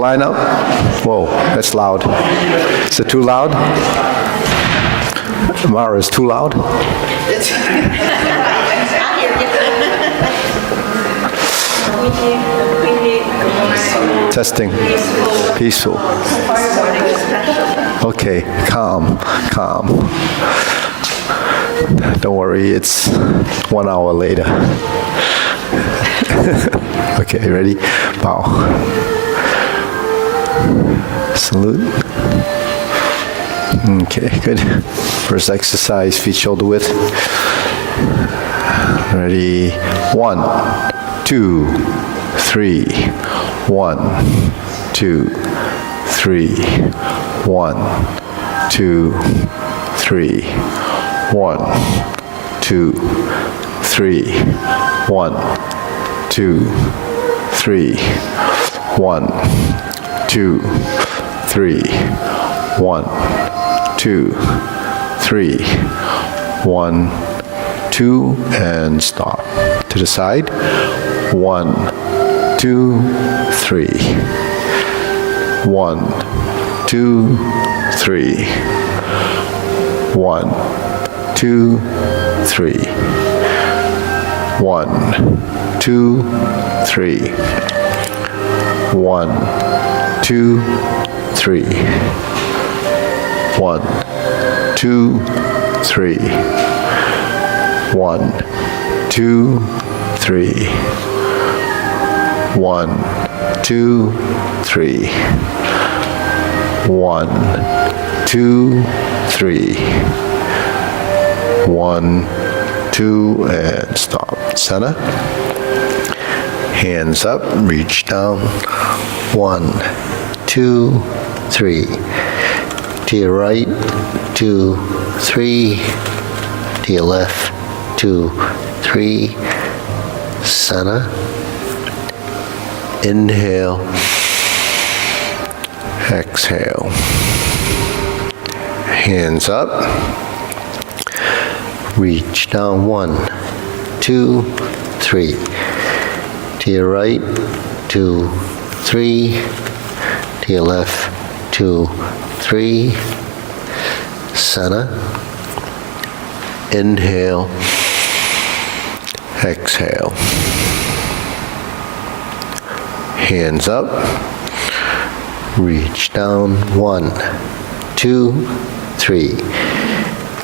Line up. Whoa, that's loud. Is it too loud? Mara, is too loud? Testing. Peaceful. Okay, calm. Don't worry, it's 1 hour later. Okay, ready? Bow. Salute. Okay, good. First exercise, feet shoulder width. Ready? 1, 2, 3. 1, 2, 3. 1, 2, 3. 1, 2, 3. 1, 2, 3. 1, 2, 3. 1, 2, 3. 1, 2, and stop. To the side. 1, 2, 3. 1, 2, 3. 1, 2, 3. 1, 2, 3. 1, 2, 3. 1, 2, 3. 1, 2, 3. 1, 2, 3. 1, 2, 3. 1, 2, and stop. Center. Hands up, reach down. 1, 2, 3. To your right, 2, 3. To your left, 2, 3. Center. Inhale. Exhale. Hands up. Reach down. 1, 2, 3. To your right, 2, 3. To your left, 2, 3. Center. Inhale. Exhale. Hands up. Reach down. 1, 2, 3.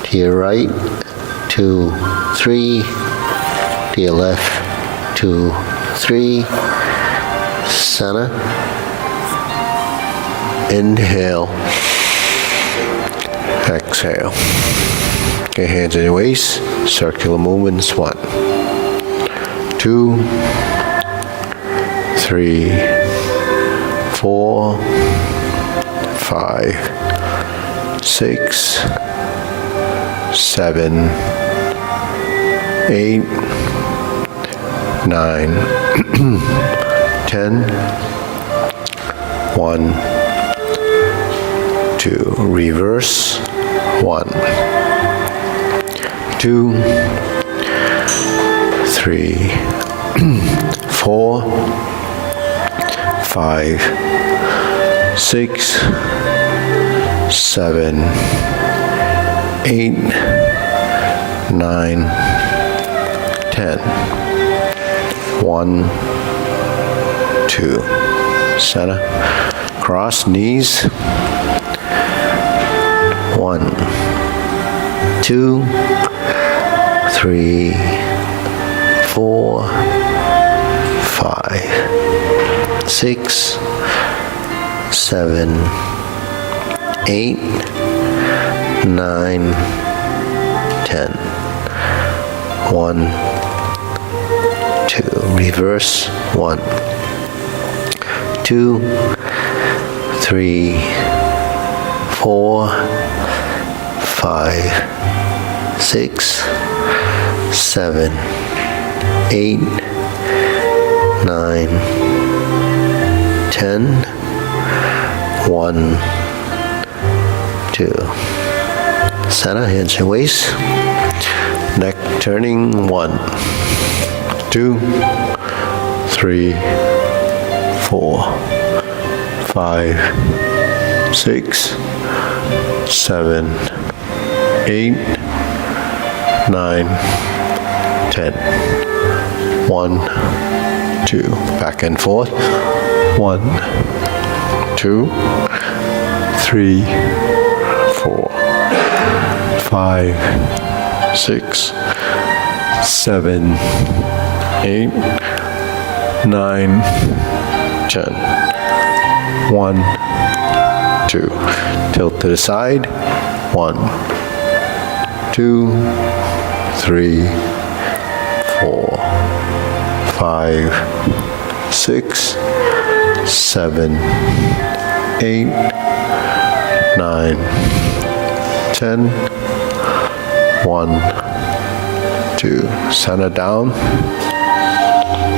To your right, 2, 3. To your left, 2, 3. Center. Inhale. Exhale. Okay, hands in your waist. Circular movements. 1, 2, 3, 4, 5, 6, 7, 8, 9, 10. 1, 2. Reverse. 1, 2, 3, 4, 5, 6, 7, 8, 9, 10. 1, 2. Center. Cross knees. 1, 2, 3, 4, 5, 6, 7, 8, 9, 10. 1, 2. Reverse. 1, 2, 3, 4, 5, 6, 7, 8, 9, 10. 1, 2. Center, hands and waist. Neck turning. 1, 2, 3, 4, 5, 6, 7, 8, 9, 10. 1, 2. Back and forth. 1, 2, 3, 4, 5, 6, 7, 8, 9, 10. 1, 2. Tilt to the side. 1, 2, 3, 4, 5, 6, 7, 8, 9, 10. 1, 2. Center down.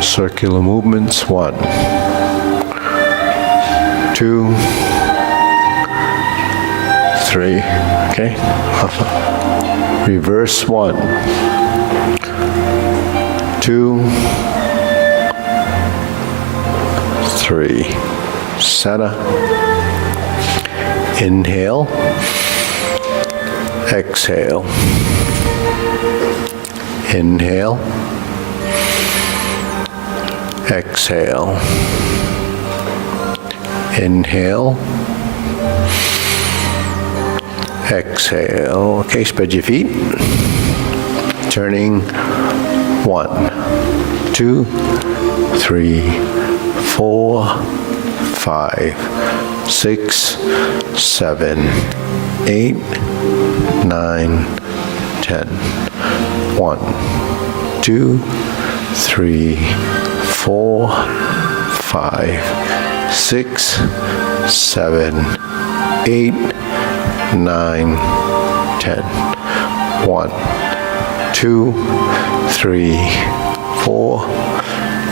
Circular movements. 1, 2, 3. Okay. Reverse. 1, 2, 3. Center. Inhale. Exhale. Inhale. Exhale. Inhale. Exhale. Okay, spread your feet. Turning. 1, 2, 3, 4, 5, 6, 7, 8, 9, 10. 1, 2, 3, 4, 5, 6, 7, 8, 9, 10. 1, 2, 3, 4,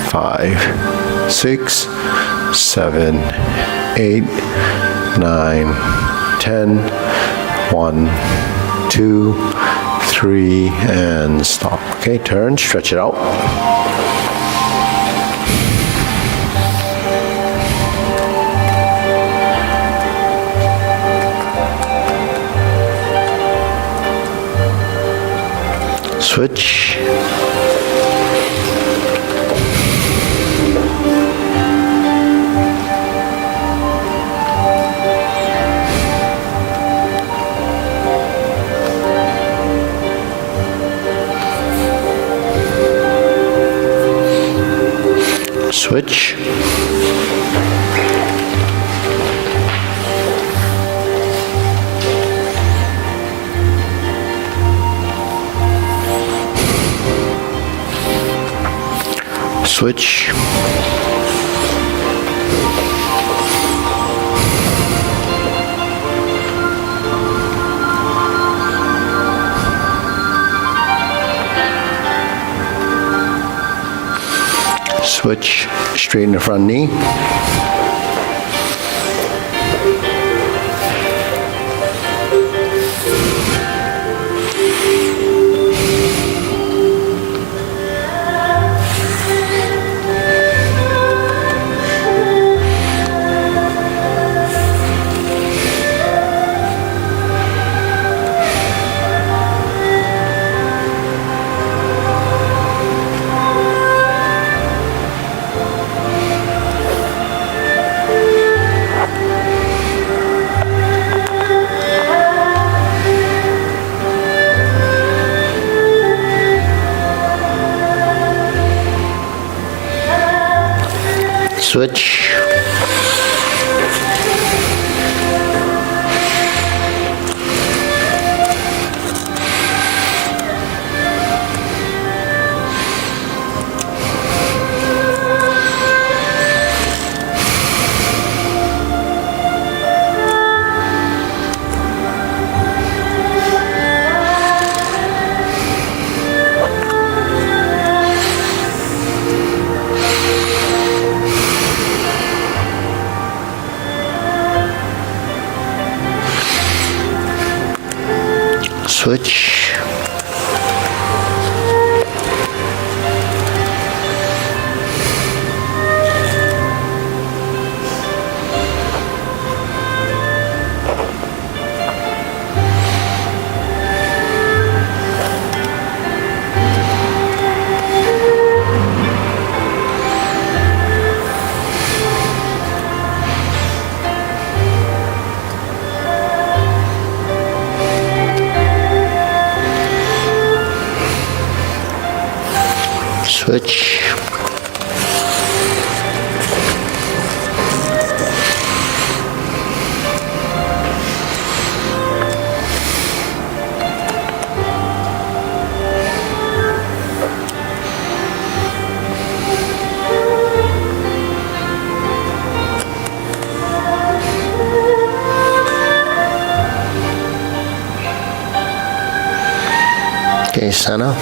5, 6, 7, 8, 9, 10. 1, 2, 3, and stop. Okay, turn, stretch it out. Switch. Switch. Switch. Switch, straighten the front knee. Switch. Switch. center.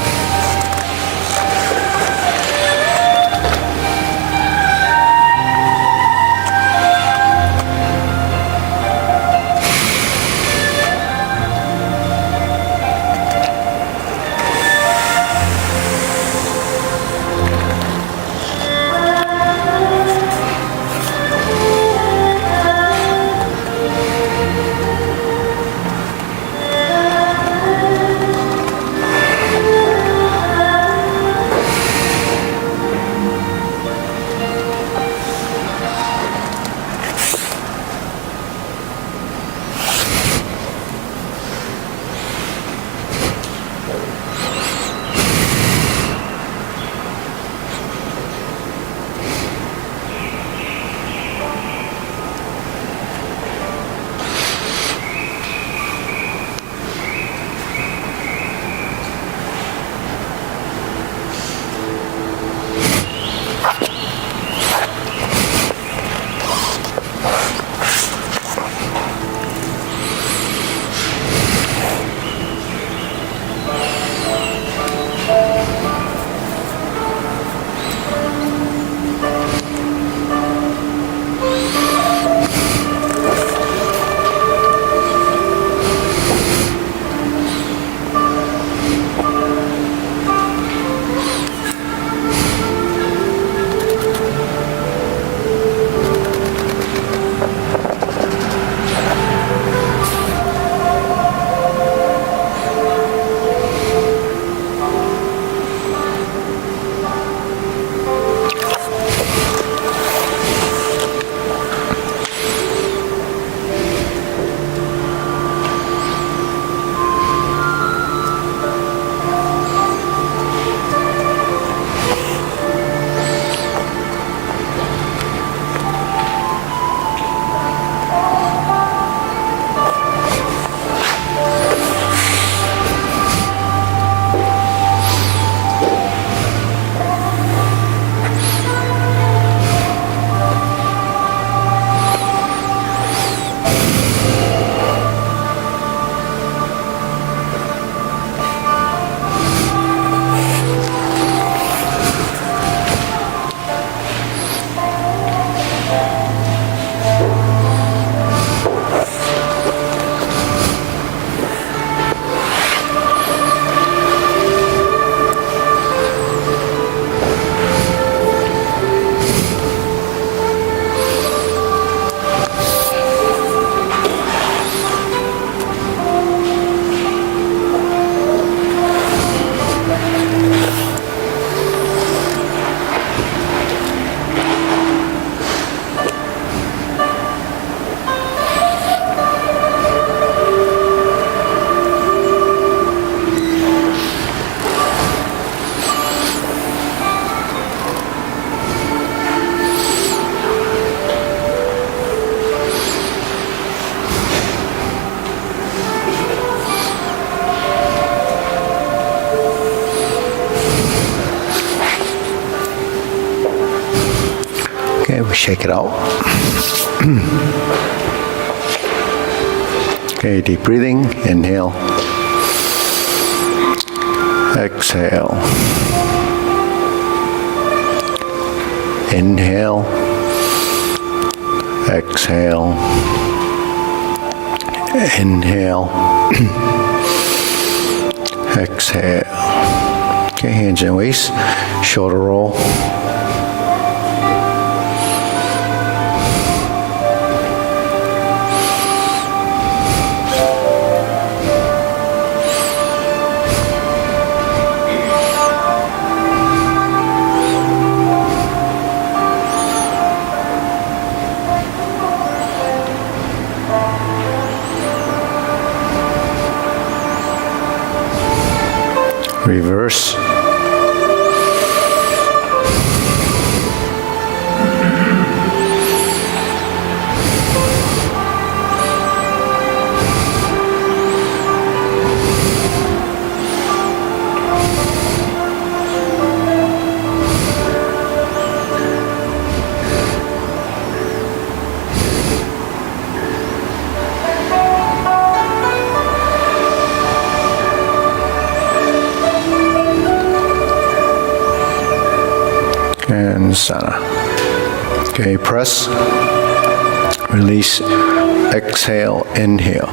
Okay, we shake it out. Okay, deep breathing. Inhale. Exhale. Inhale. Exhale. Inhale. Exhale. Okay, hands and waist. Shoulder roll. Reverse. and center. Okay, press, release, exhale, inhale.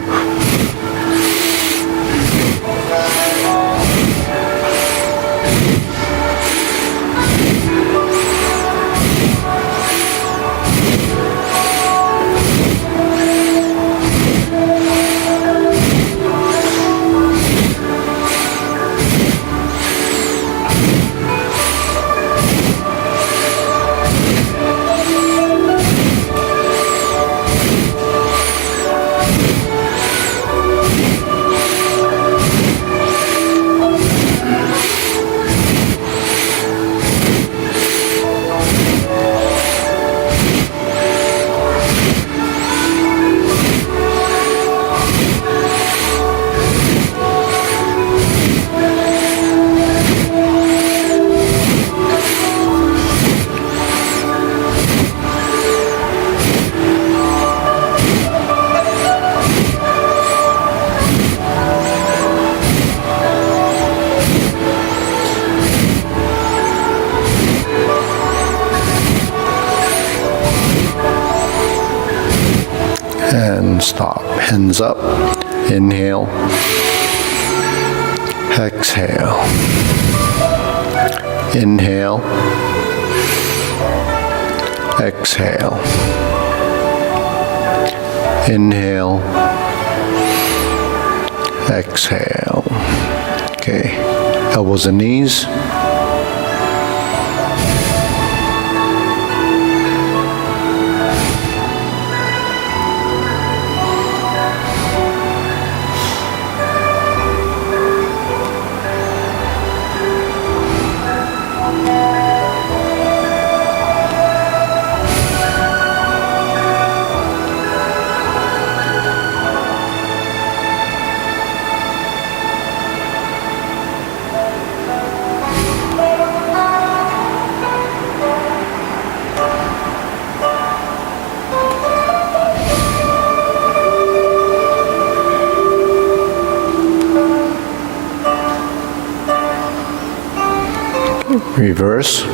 And stop. Hands up. Inhale. Exhale. Inhale. Exhale. Inhale. Exhale. Okay. Elbows and knees. Reverse.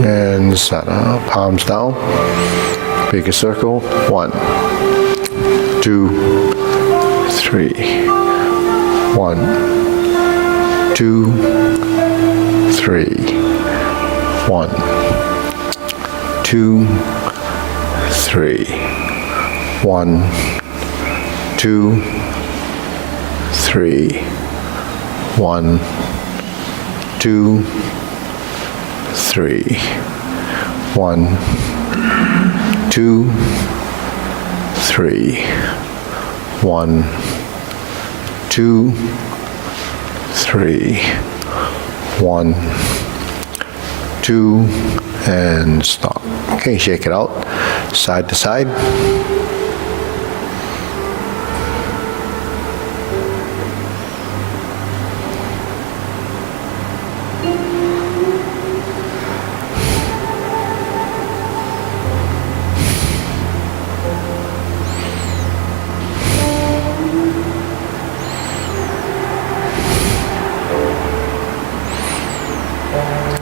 And center. Palms down. Make a circle. 1, 2, 3. 1, 2, 3. 1, 2, 3. 1, 2, 3. 1, 2, 3. 1, 2, 3. 1, 2, 3. 1, 2, and stop. Okay, shake it out, side to side.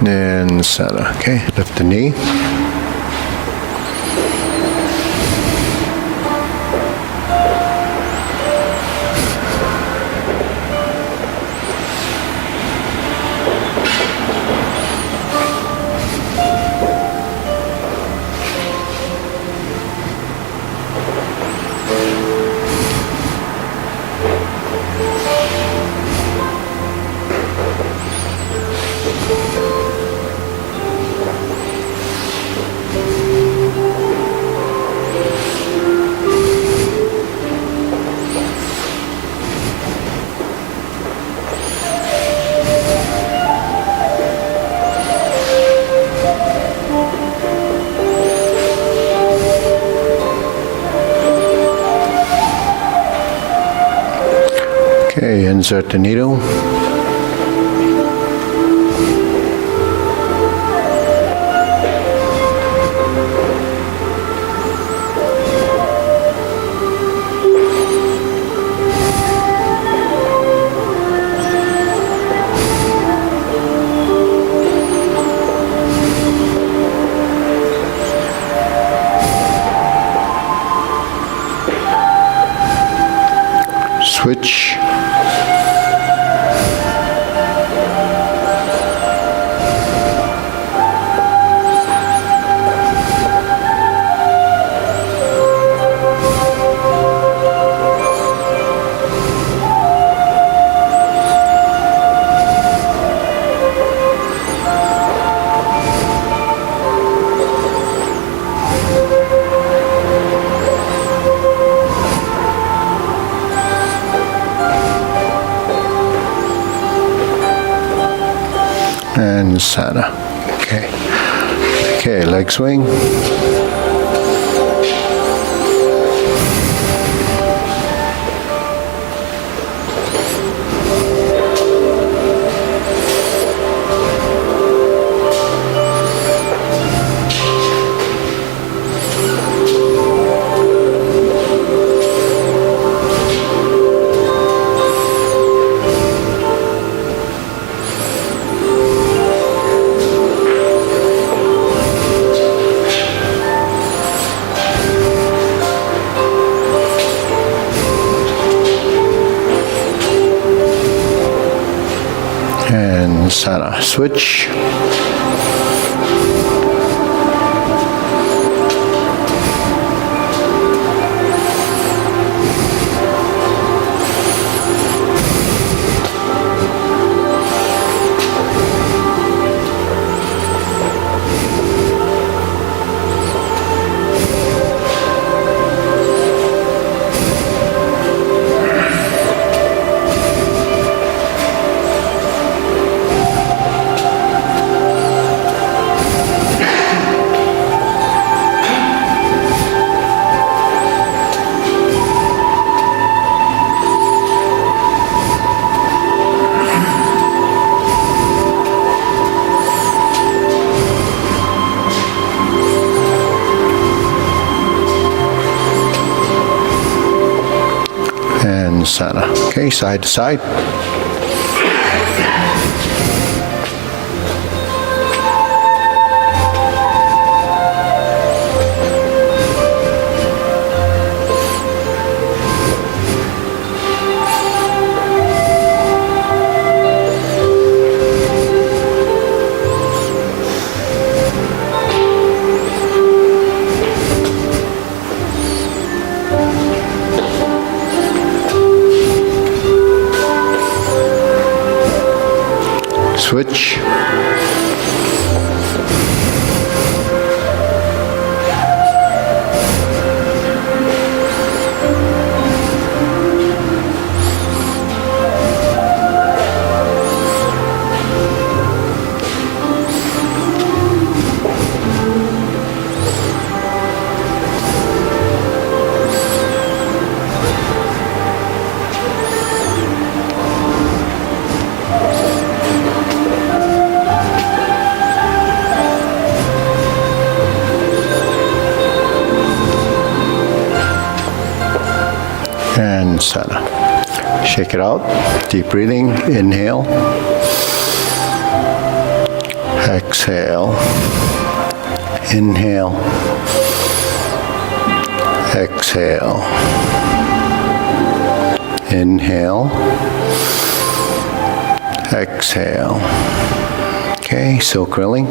and center. Okay, lift the knee. Okay, insert the needle. Switch. And center. Okay. Okay, leg swing. And center. Switch. And center. Okay, side to side. Switch. And center. Shake it out. Deep breathing. Inhale. exhale, inhale, exhale, inhale, exhale. Okay, silk curling.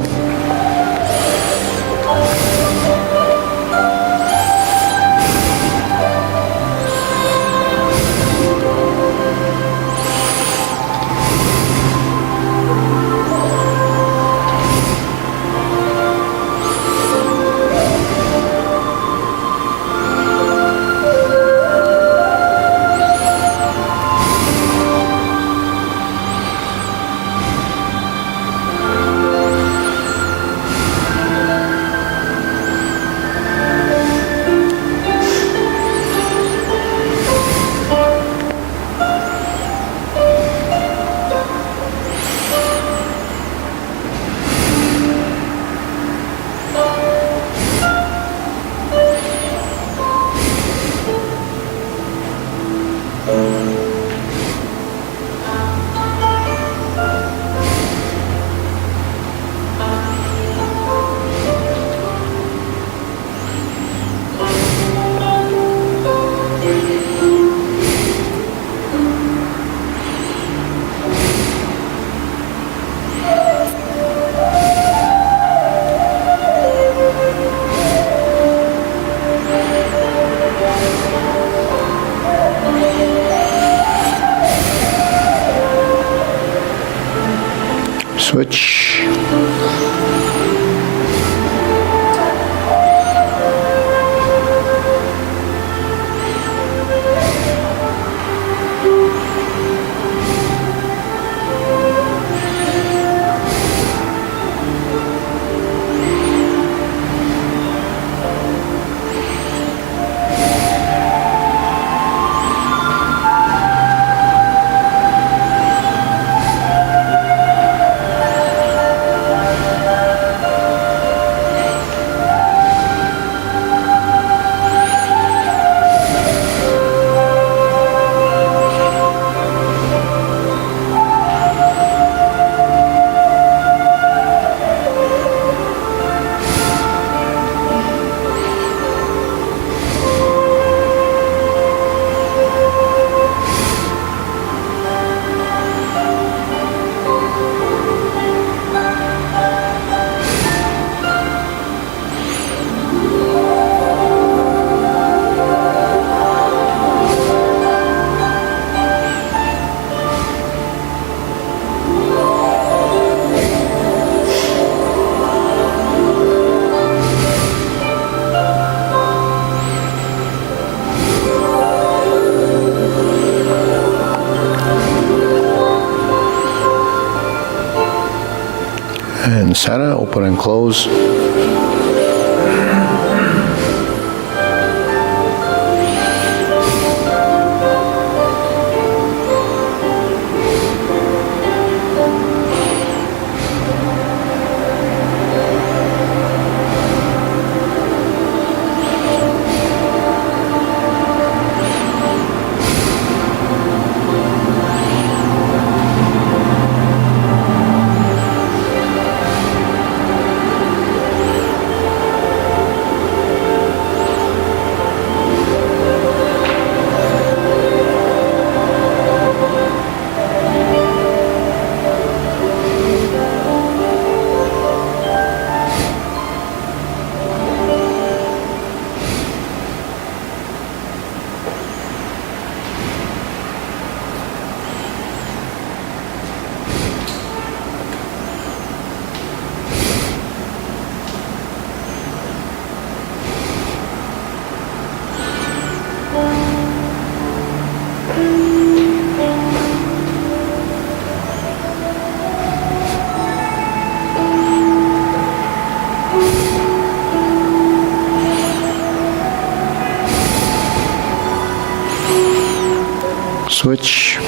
Switch. And center, open and close. Switch.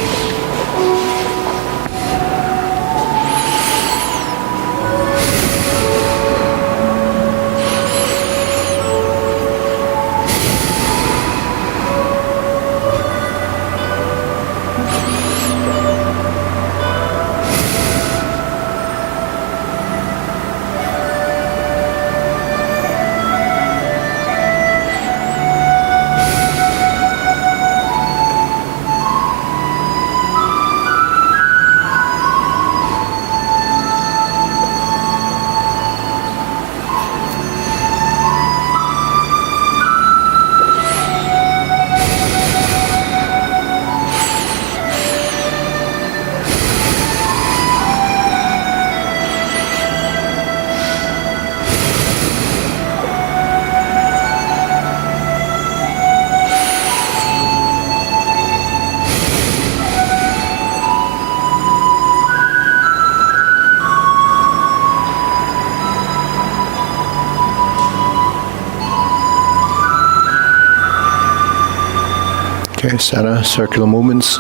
Okay, center, circular movements.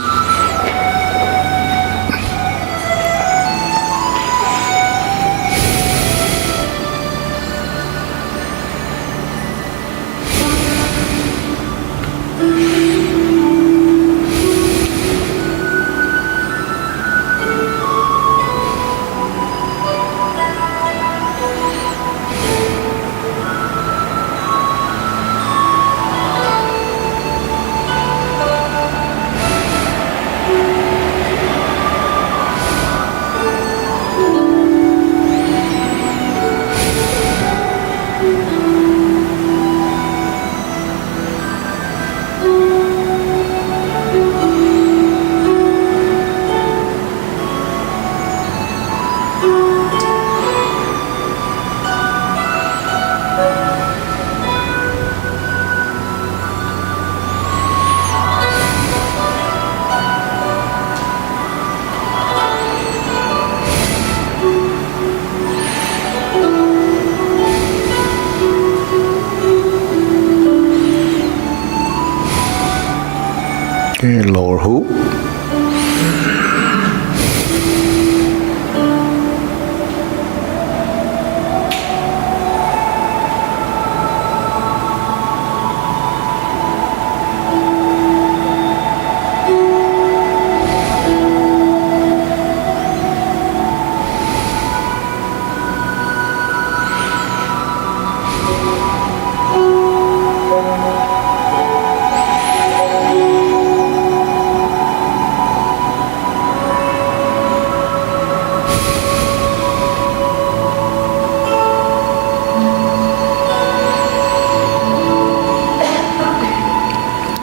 Okay, lower hoop.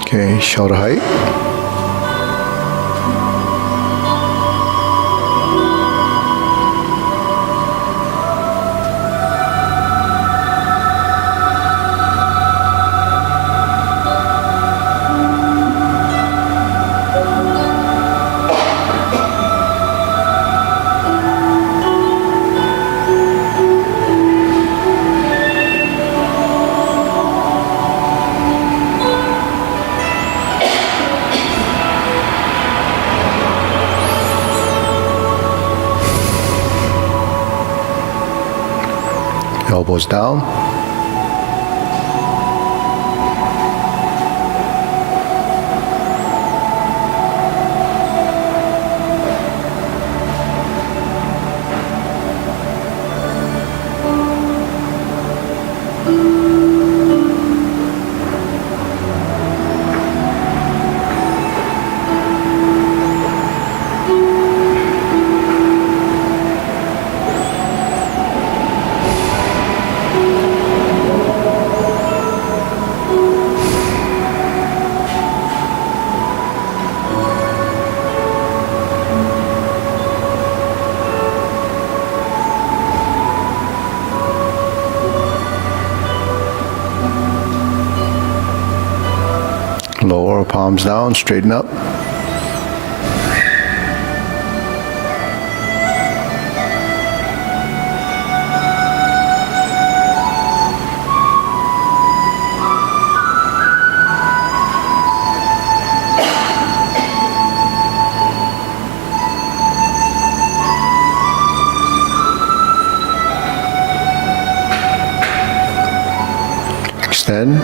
Okay, shoulder height. Elbows down. Lower palms down, straighten up. Extend.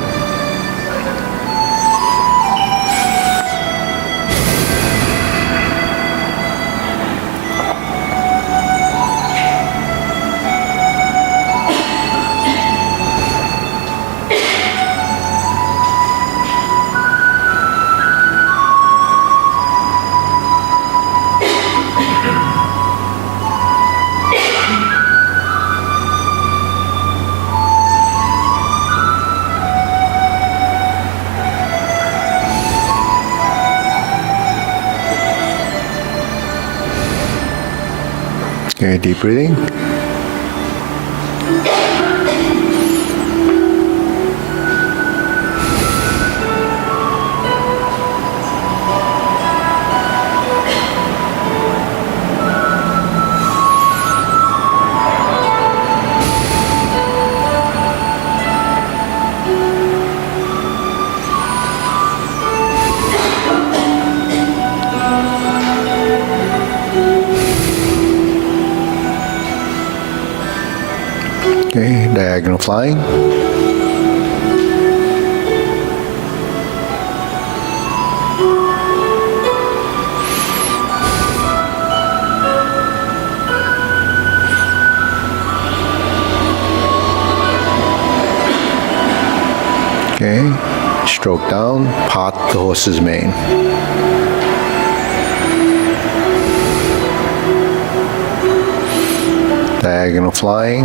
Okay, deep breathing. Okay, diagonal flying. Okay, stroke down, part the horse's mane. Diagonal flying.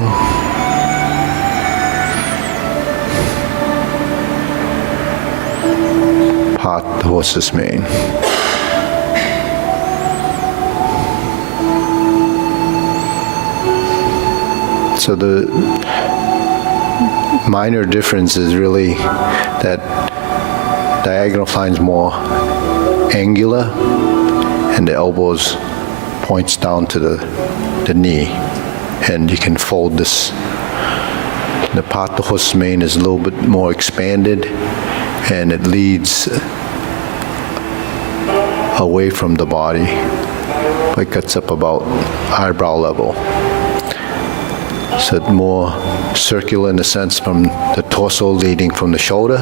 Part the horse's mane. So the minor difference is really that diagonal flying is more angular and the elbows points down to the knee, and you can fold this. The part the horse's mane is a little bit more expanded and it leads away from the body, but gets up about eyebrow level. So it's more circular in the sense from the torso leading from the shoulder.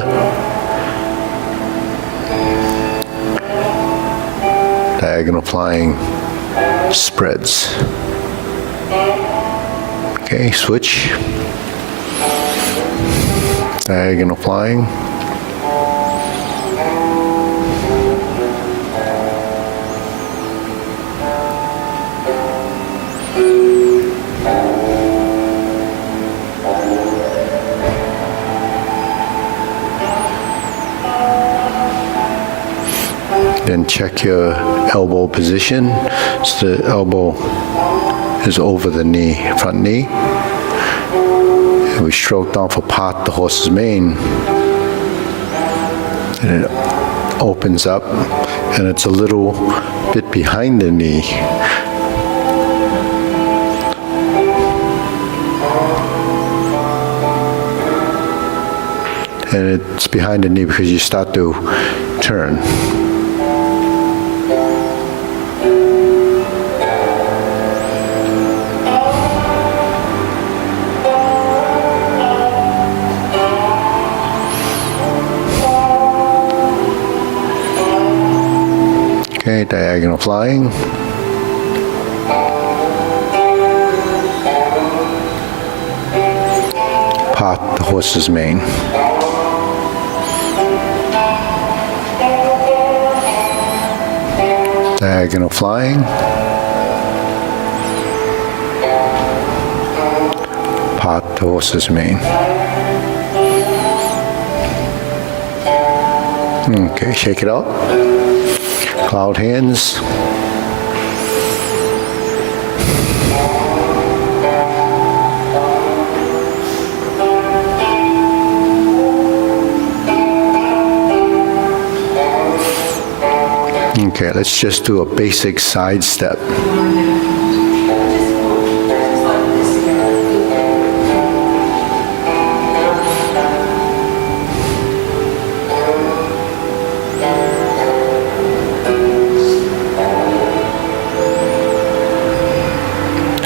Diagonal flying spreads. Okay, switch. Diagonal flying. Then check your elbow position. So the elbow is over the knee, front knee. And we stroke down for part the horse's mane. And it opens up, and it's a little bit behind the knee. And it's behind the knee because you start to turn. Okay, diagonal flying. Part the horse's mane. Diagonal flying. Part the horse's mane. Okay, shake it out. Cloud hands. Okay, let's just do a basic side step.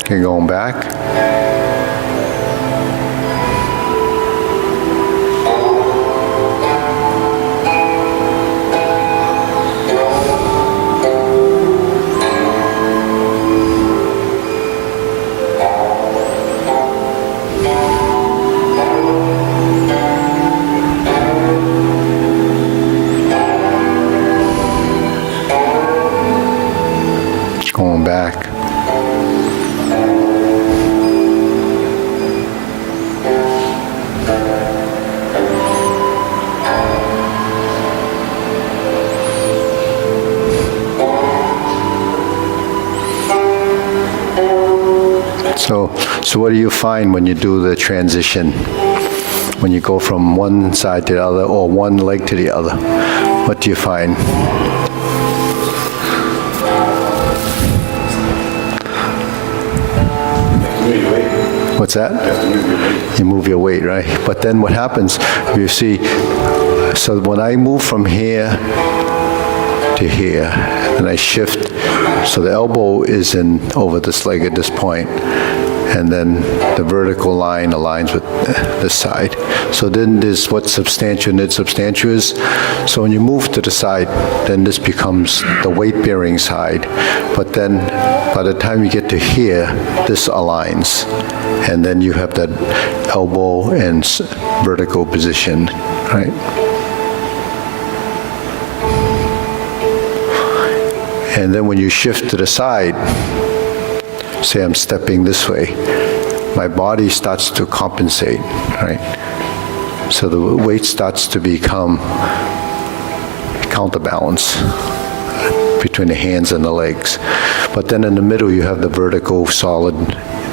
Okay, going back. Going back. So what do you find when you do the transition? When you go from one side to the other or one leg to the other? What do you find? What's that? You move your weight, right? But then what happens, you see, so when I move from here to here, and I shift, so the elbow is in over this leg at this point, and then the vertical line aligns with this side. So then there's what substantial and insubstantial is. So when you move to the side, then this becomes the weight-bearing side. But then by the time you get to here, this aligns. And then you have that elbow and vertical position, right? And then when you shift to the side, say I'm stepping this way, my body starts to compensate, right? So the weight starts to become counterbalance between the hands and the legs. But then in the middle, you have the vertical, solid,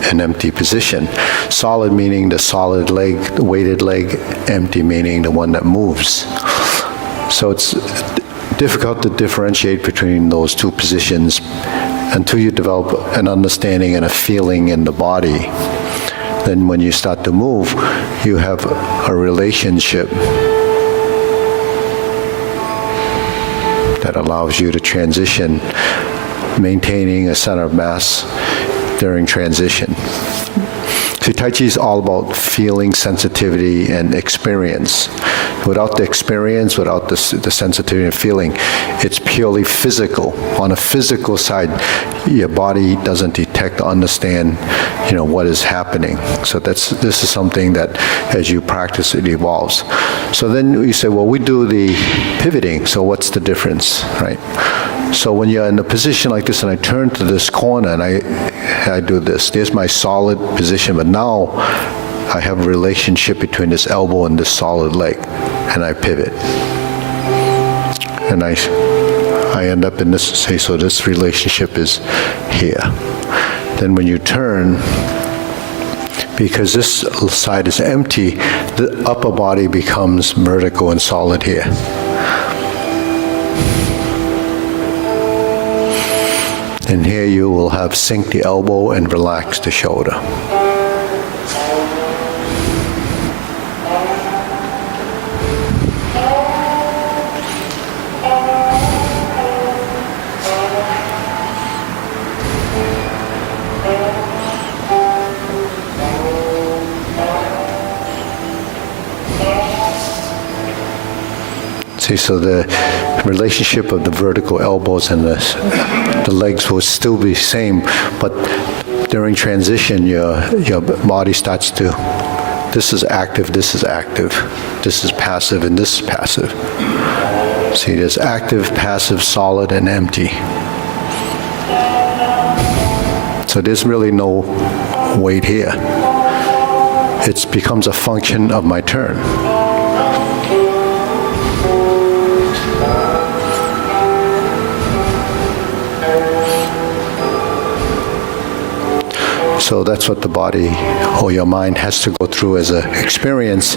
and empty position. Solid meaning the solid leg, the weighted leg, empty meaning the one that moves. So it's difficult to differentiate between those two positions until you develop an understanding and a feeling in the body. Then when you start to move, you have a relationship that allows you to transition, maintaining a center of mass during transition. See, Tai Chi is all about feeling, sensitivity, and experience. Without the experience, without the sensitivity and feeling, it's purely physical. On a physical side, your body doesn't detect or understand, what is happening. So this is something that, as you practice, it evolves. So then you say, well, we do the pivoting, so what's the difference, right? So when you're in a position like this and I turn to this corner and I do this, there's my solid position, but now I have a relationship between this elbow and this solid leg, and I pivot. And I end up in this, say, so this relationship is here. Then when you turn, because this side is empty, the upper body becomes vertical and solid here. And here you will have sink the elbow and relax the shoulder. See, so the relationship of the vertical elbows and the legs will still be the same, but during transition, your body starts to, this is active, this is active, this is passive, and this is passive. See, there's active, passive, solid, and empty. So there's really no weight here. It becomes a function of my turn. So that's what the body or your mind has to go through as an experience,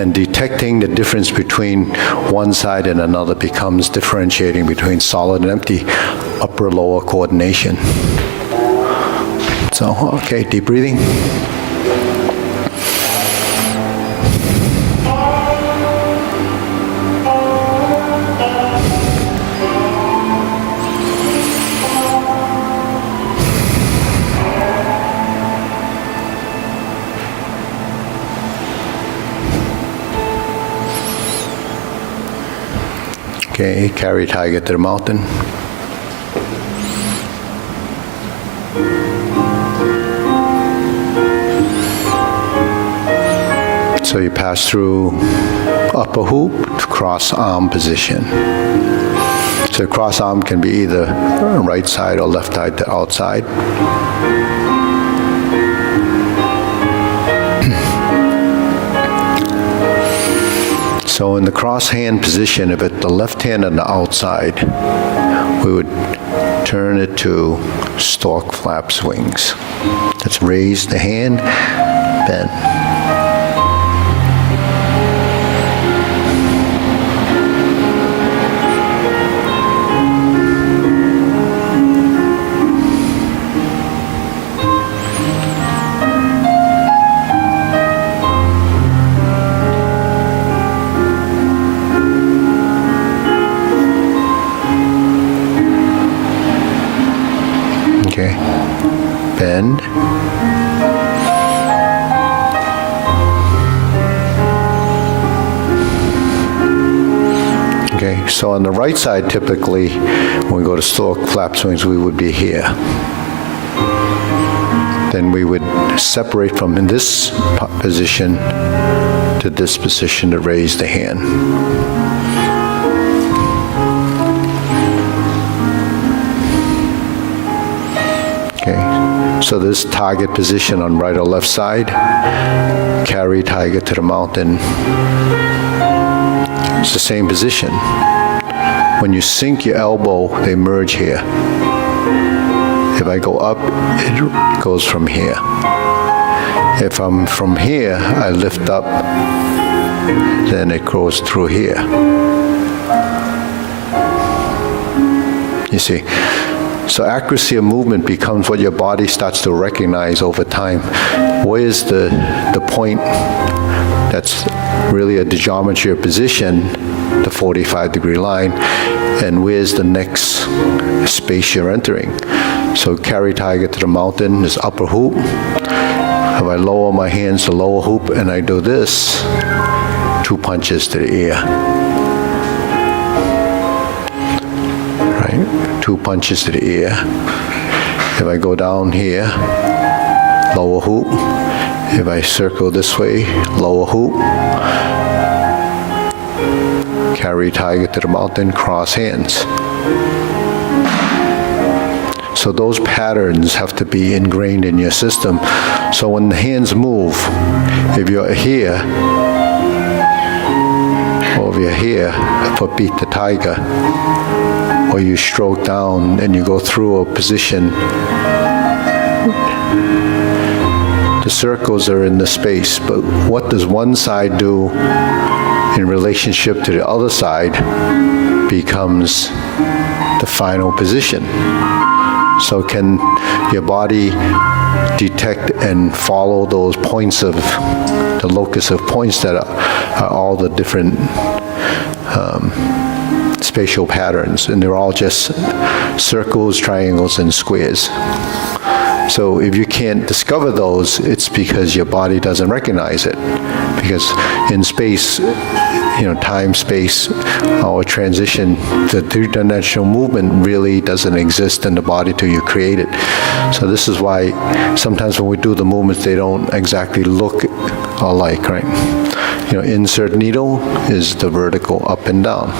and detecting the difference between one side and another becomes differentiating between solid and empty, upper-lower coordination. So, okay, deep breathing. Okay, carry tiger to the mountain. So you pass through upper hoop to cross arm position. So cross arm can be either right side or left side to outside. So in the cross hand position, if it's the left hand on the outside, we would turn it to stork flaps wings. Let's raise the hand, bend. Okay, bend. So on the right side, typically, when we go to stork flap swings, we would be here. Then we would separate from in this position to this position to raise the hand. Okay, so this target position on right or left side, carry tiger to the mountain. It's the same position. When you sink your elbow, they merge here. If I go up, it goes from here. If I'm from here, I lift up, then it goes through here. You see? So accuracy of movement becomes what your body starts to recognize over time. Where's the point that's really at the geometry of position, the 45-degree line, and where's the next space you're entering? So carry tiger to the mountain is upper hoop. If I lower my hands to lower hoop and I do this, 2 punches to the ear. Right? 2 punches to the ear. If I go down here, lower hoop. If I circle this way, lower hoop. Carry tiger to the mountain, cross hands. So those patterns have to be ingrained in your system. So when the hands move, if you're here, or if you're here for beat the tiger, or you stroke down and you go through a position, the circles are in the space, but what does one side do in relationship to the other side becomes the final position. So can your body detect and follow those points of, the locus of points that are all the different spatial patterns, and they're all just circles, triangles, and squares. So if you can't discover those, it's because your body doesn't recognize it. Because in space, time, space, our transition, the three-dimensional movement really doesn't exist in the body till you create it. So this is why sometimes when we do the movements, they don't exactly look alike, right? Insert needle is the vertical up and down.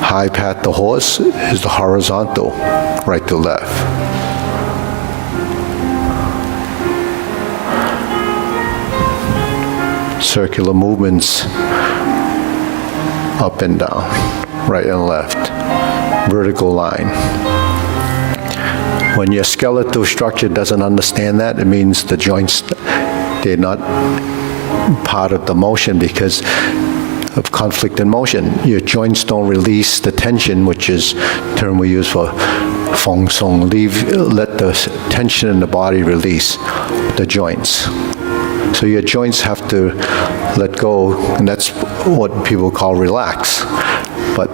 High pat the horse is the horizontal, right to left. Circular movements, up and down, right and left, vertical line. When your skeletal structure doesn't understand that, it means the joints, they're not part of the motion because of conflict in motion. Your joints don't release the tension, which is the term we use for feng song. Let the tension in the body release the joints. So your joints have to let go, and that's what people call relax. But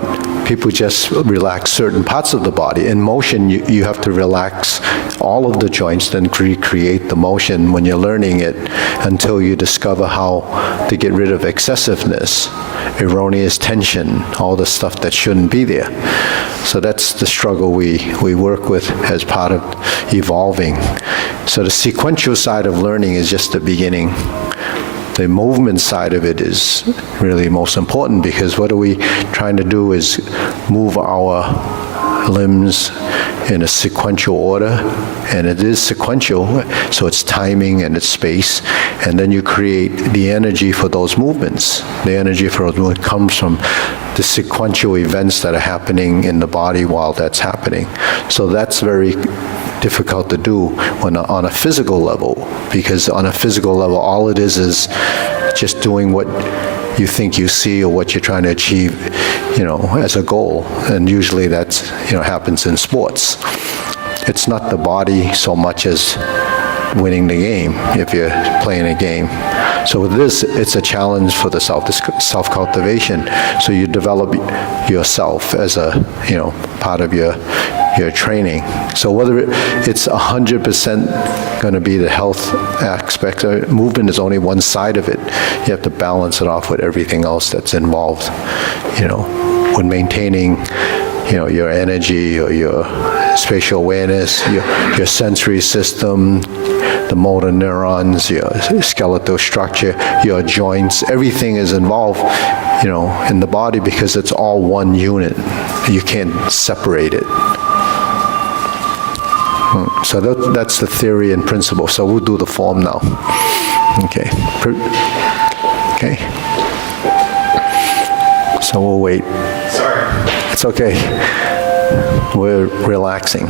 people just relax certain parts of the body. In motion, you have to relax all of the joints, then recreate the motion when you're learning it until you discover how to get rid of excessiveness, erroneous tension, all the stuff that shouldn't be there. So that's the struggle we work with as part of evolving. So the sequential side of learning is just the beginning. The movement side of it is really most important, because what are we trying to do is move our limbs in a sequential order, and it is sequential, so it's timing and it's space, and then you create the energy for those movements. The energy for those movements comes from the sequential events that are happening in the body while that's happening. So that's very difficult to do when on a physical level, because on a physical level, all it is just doing what you think you see or what you're trying to achieve, as a goal. And usually that's, happens in sports. It's not the body so much as winning the game if you're playing a game. So with this, it's a challenge for the self-cultivation. So you develop yourself as a, part of your your training. So whether it's 100% going to be the health aspect, movement is only one side of it. You have to balance it off with everything else that's involved, when maintaining, your energy or your spatial awareness, your sensory system, the motor neurons, your skeletal structure, your joints, everything is involved, in the body because it's all one unit. You can't separate it. So that's the theory and principle. So we'll do the form now. Okay. Okay. So we'll wait. Sorry. It's okay. We're relaxing.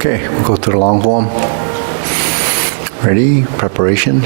Okay, we'll go to the long form. Ready? Preparation.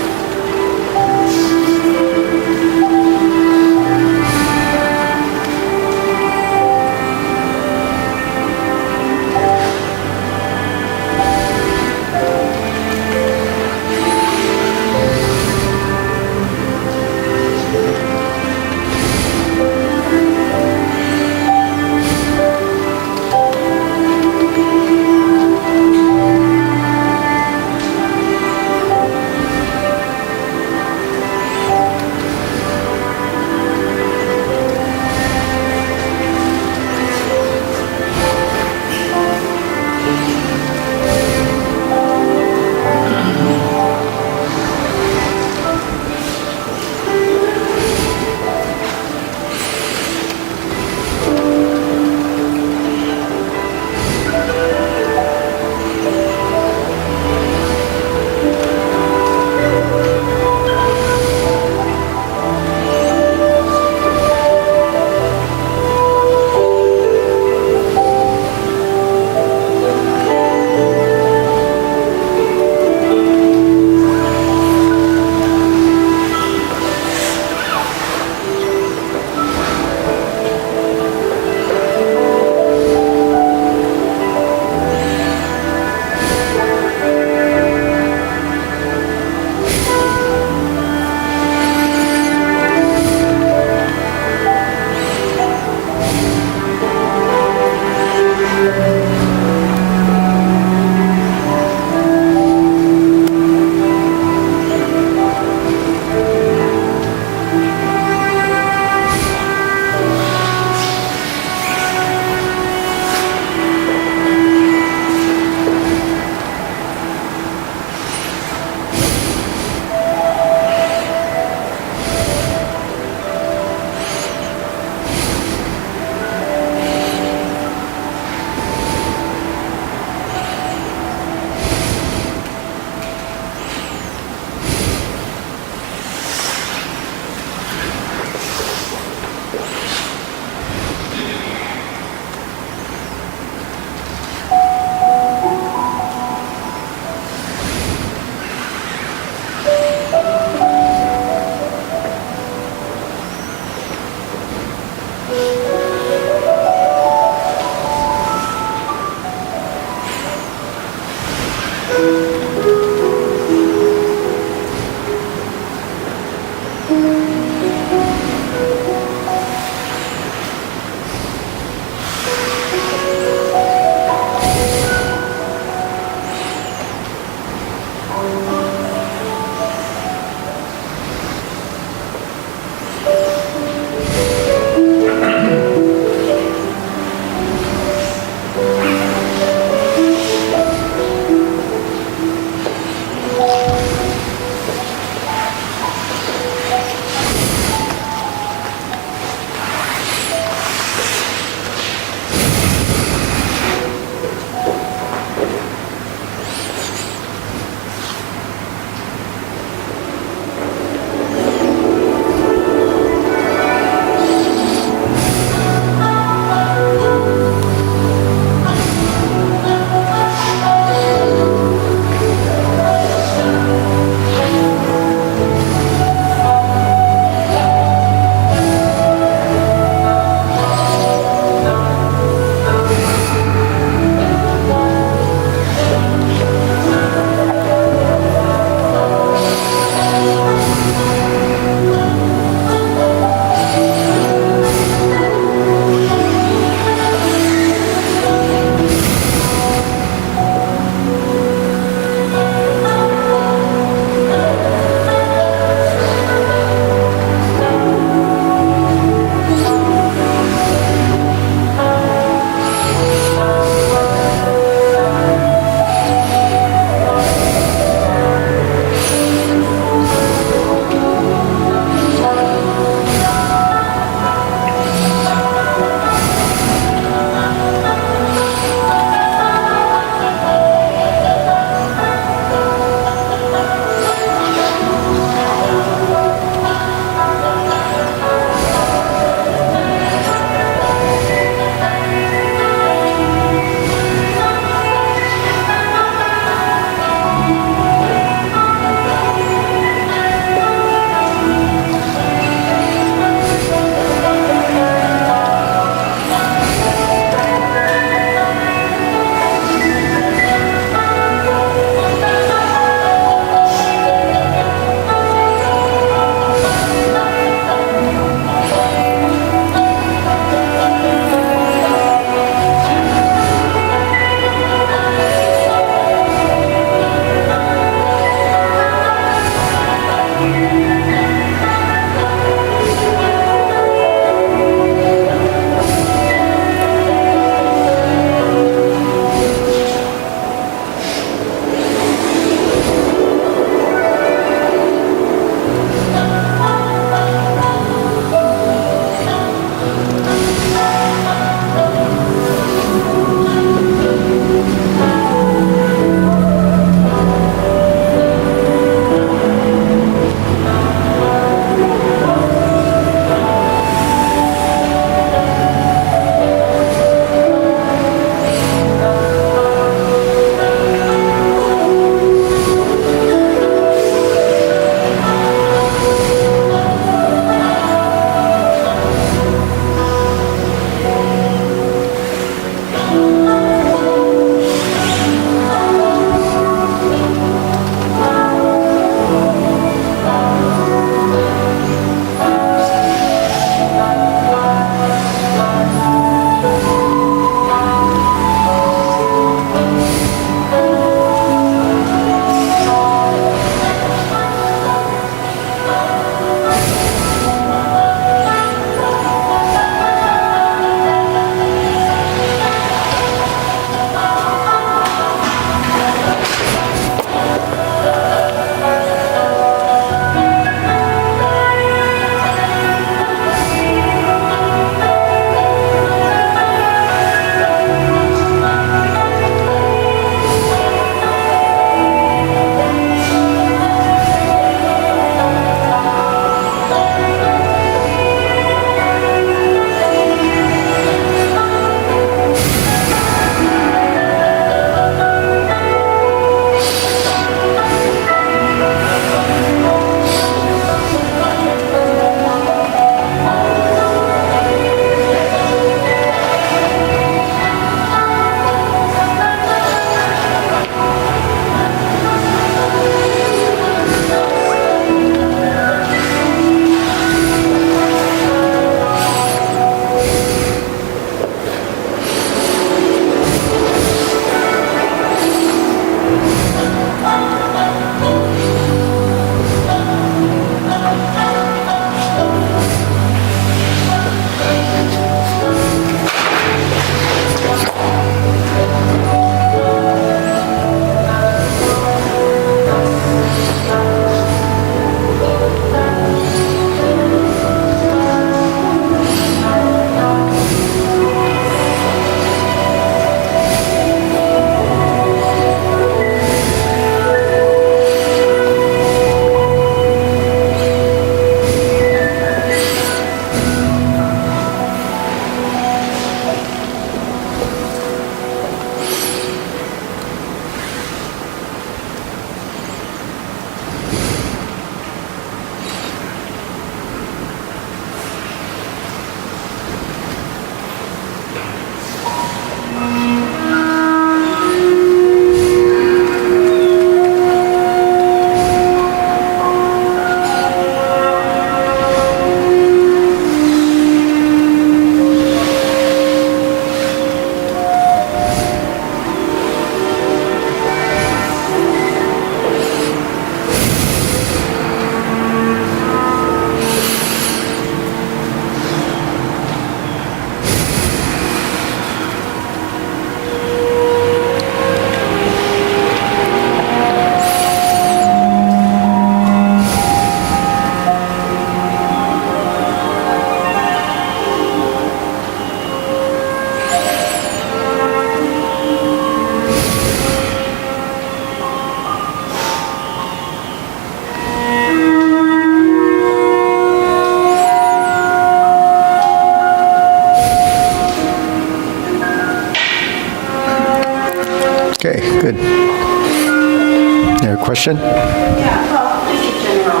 Good. You have a question? Yeah, well, just in general.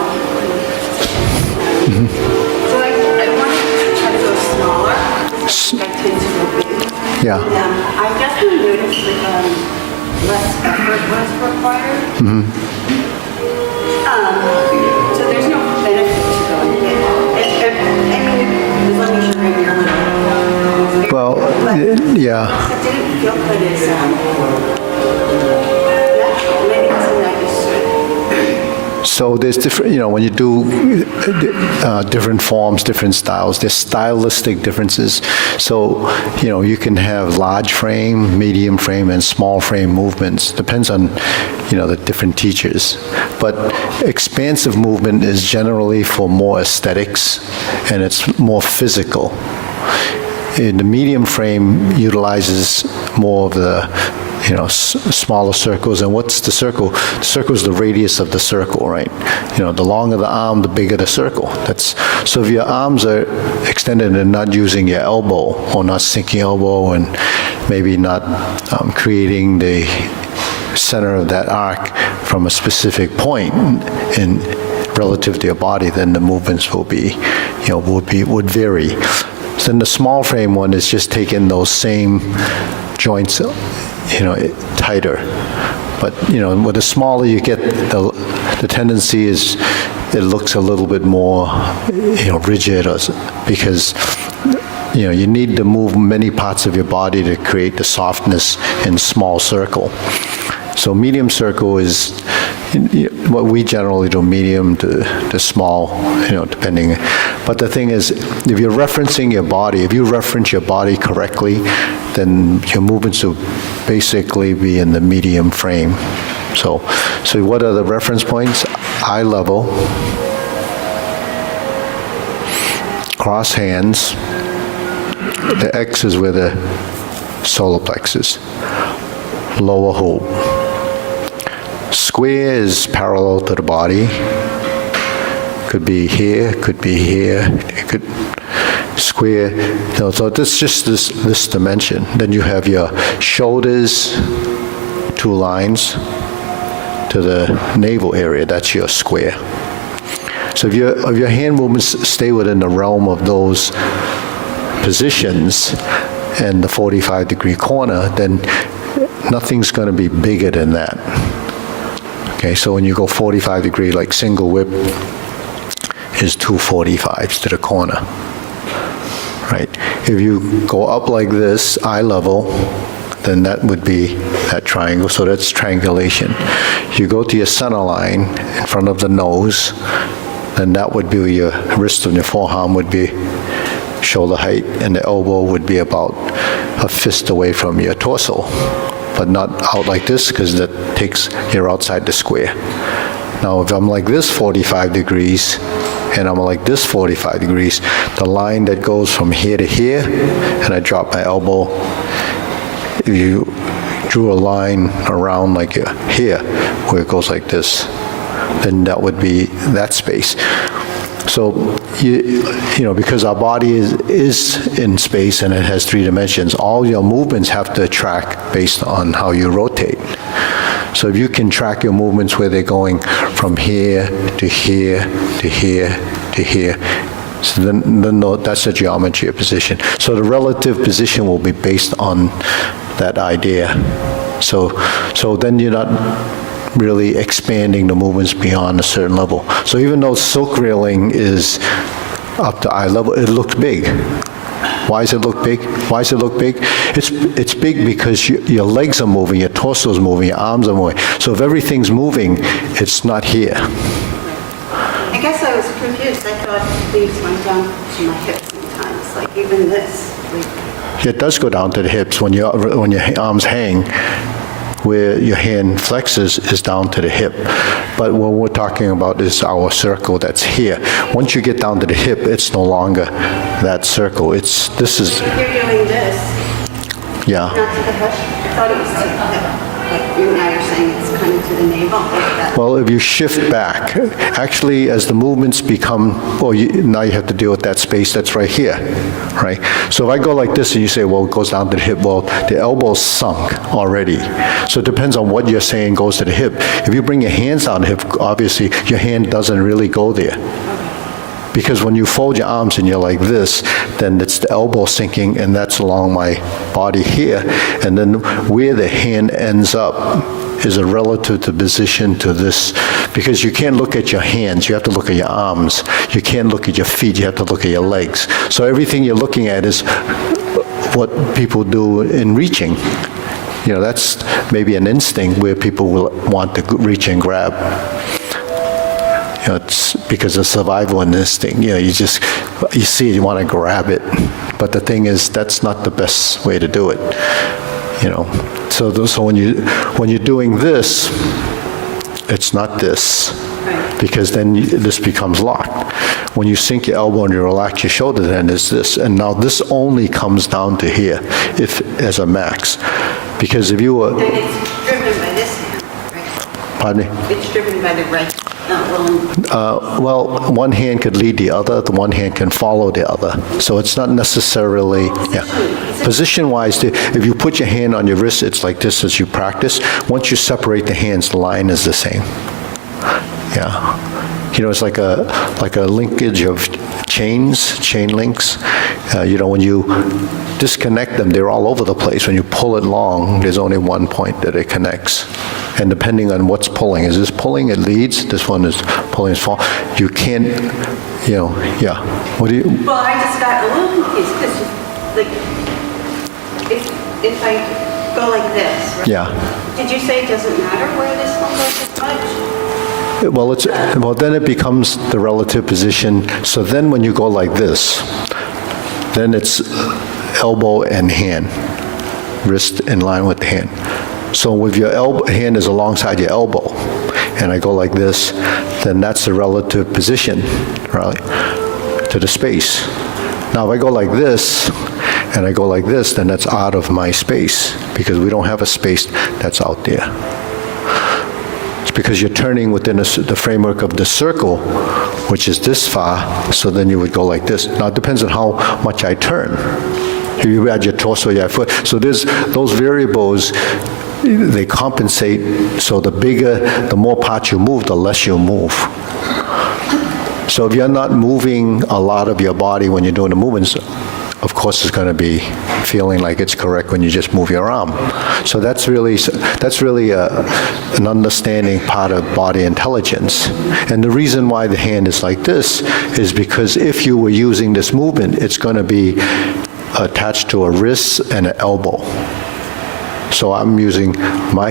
So I wanted to try to go smaller. I tend to go big. Yeah. I definitely noticed less effort was required. So there's no benefit to going big. I mean, as long as you're in your little. Well, yeah. It didn't feel good as natural. Maybe it's not used to it. So there's different, when you do different forms, different styles, there's stylistic differences. So, you can have large frame, medium frame, and small frame movements. Depends on, the different teachers. But expansive movement is generally for more aesthetics, and it's more physical. In the medium frame utilizes more of the smaller circles. And what's the circle? The circle is the radius of the circle, right? The longer the arm, the bigger the circle. So if your arms are extended and not using your elbow, or not sinking elbow, and maybe not creating the center of that arc from a specific point in relative to your body, then the movements will be, would vary. So then the small frame one is just taking those same joints, tighter. But, with the smaller you get, the tendency is it looks a little bit more, rigid, because, you need to move many parts of your body to create the softness in small circle. So medium circle is what we generally do, medium to small, depending. But the thing is, if you're referencing your body, if you reference your body correctly, then your movements will basically be in the medium frame. So what are the reference points? Eye level, cross hands. The X is where the solar plexus, lower hoop. Square is parallel to the body. Could be here, could be here. It could square. So this just this dimension. Then you have your shoulders, 2 lines to the navel area. That's your square. So if your hand movements stay within the realm of those positions and the 45-degree corner, then nothing's going to be bigger than that. Okay, so when you go 45-degree, like single whip is 2 45s to the corner, right? If you go up like this, eye level, then that would be that triangle, so that's triangulation. You go to your center line in front of the nose, then that would be your wrist and your forearm would be shoulder height, and the elbow would be about a fist away from your torso, but not out like this, because that takes, you're outside the square. Now, if I'm like this 45 degrees, and I'm like this 45 degrees, the line that goes from here to here, and I drop my elbow, if you drew a line around like here, where it goes like this, then that would be that space. So, because our body is in space and it has 3 dimensions, all your movements have to track based on how you rotate. So if you can track your movements where they're going from here to here to here to here, so then that's the geometry of position. So the relative position will be based on that idea. So then you're not really expanding the movements beyond a certain level. So even though silk railing is up to eye level, it looks big. Why does it look big? Why does it look big? It's big because your legs are moving, your torso is moving, your arms are moving. So if everything's moving, it's not here. I guess I was confused. I thought these went down to my hips sometimes, like even this. It does go down to the hips when your arms hang. Where your hand flexes is down to the hip. But what we're talking about is our circle that's here. Once you get down to the hip, it's no longer that circle. This is. If you're doing this, yeah. not to the hip, I thought it was to the hip. But now you're saying it's kind of to the navel, like that. Well, if you shift back, actually, as the movements become, well, now you have to deal with that space that's right here, right? So if I go like this and you say, well, it goes down to the hip, well, the elbow's sunk already. So it depends on what you're saying goes to the hip. If you bring your hands down the hip, obviously, your hand doesn't really go there. Because when you fold your arms and you're like this, then it's the elbow sinking, and that's along my body here. And then where the hand ends up is a relative to position to this, because you can't look at your hands, you have to look at your arms. You can't look at your feet, you have to look at your legs. So everything you're looking at is what people do in reaching. You know, that's maybe an instinct where people will want to reach and grab. You know, it's because of survival instinct. You know, you see it, you want to grab it. But the thing is, that's not the best way to do it. You know, so when you're doing this, it's not this, because then this becomes locked. When you sink your elbow and you relax your shoulder, then it's this. And now this only comes down to here, if as a max. Because if you were... And it's driven by this hand, right? Pardon me? It's driven by the right, not willing. Well, one hand could lead the other, the one hand can follow the other. So it's not necessarily, Position-wise, if you put your hand on your wrist, it's like this as you practice. Once you separate the hands, the line is the same. Yeah. You know, it's like a linkage of chain links. You know, when you disconnect them, they're all over the place. When you pull it long, there's only one point that it connects. And depending on what's pulling, is this pulling, it leads, this one is pulling, it's fall. You can't, you know, yeah. What do you? Well, I just got a little confused, because, like, if I go like this, right? Yeah. Did you say it doesn't matter where this one goes as much? Well, then it becomes the relative position. So then when you go like this, then it's elbow and hand, wrist in line with the hand. So if your hand is alongside your elbow, and I go like this, then that's the relative position, right, to the space. Now, if I go like this, and I go like this, then that's out of my space, because we don't have a space that's out there. It's because you're turning within the framework of the circle, which is this far, so then you would go like this. Now, it depends on how much I turn. If you add your torso, your foot. So there's those variables, they compensate, so the more parts you move, the less you move. So if you're not moving a lot of your body when you're doing the movements, of course it's going to be feeling like it's correct when you just move your arm. So that's really an understanding part of body intelligence. And the reason why the hand is like this is because if you were using this movement, it's going to be attached to a wrist and an elbow. So I'm using my